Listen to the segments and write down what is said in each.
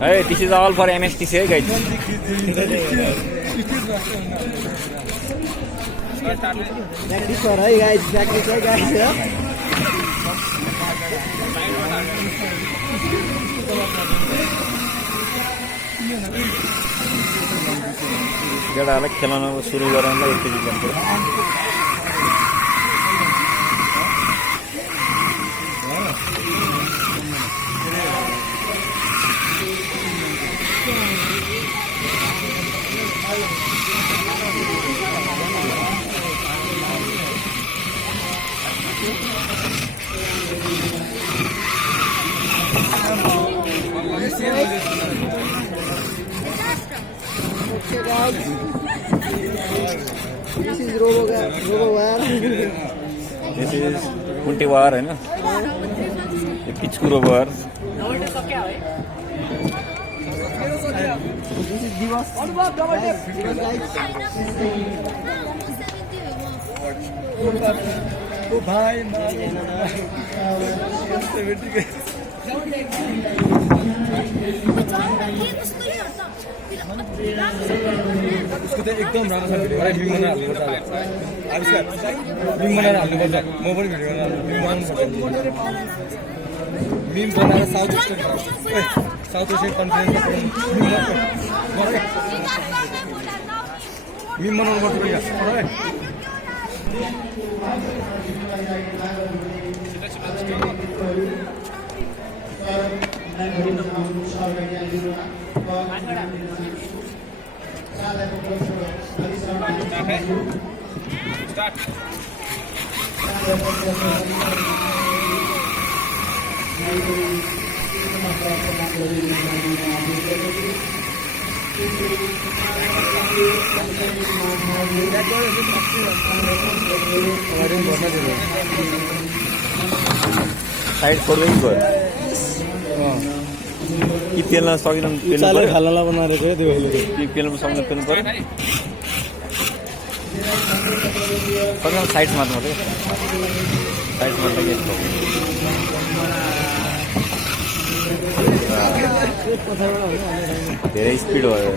Hey, this is all for MSTC, guys. Practice for guys. Practice guys. केटाहरूलाई खेलाउन सुरु गराउनलाई एकचोटि गर्छु Okay guys, this is robowar. This is कुन्टेवार हैन यो पिचको रोबोवार This is Divas. Oh bhai, उसको त एकदम राम्रो छ भिडियो है लिंक बनाएर हाल्नुपर्छ आविष्कार लिंक बनाएर हाल्नुपर्छ म पनि भिडियो बनाएर लिंक बनाएर साउथ एसियन कन्फरेन्स मिम बनाउनु पर्छ भैया Start. साइड छोड्दै गयो कि पेल्न सकिन पेल्नु खालाला बनाएर गयो त्यो अहिले कि पेल्नु सक्नु पेल्नु पर्यो सकिन साइड मार्नु पर्यो साइड मार्दै यस्तो धेरै स्पिड भयो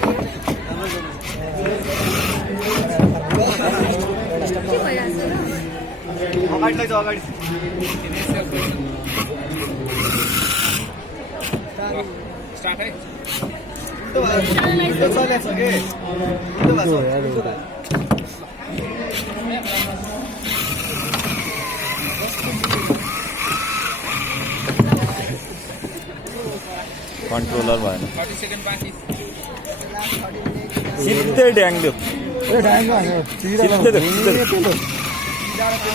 अगाडि लैजाऊ अगाडि स्टार्ट है कन्ट्रोलर भएन 30 सेकेन्ड बाँकी सिधै ड्याङ दियो स्टार्ट है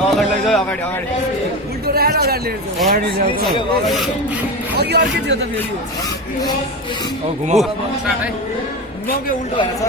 अगाडि लैजाऊ अगाडि अगाडि उल्टो राखेर अगाडि लिएर जाऊ अगाडि जाऊ अघि अर्कै थियो त फेरि घुमाउ स्टार्ट है घुमाउ के उल्टो भएछ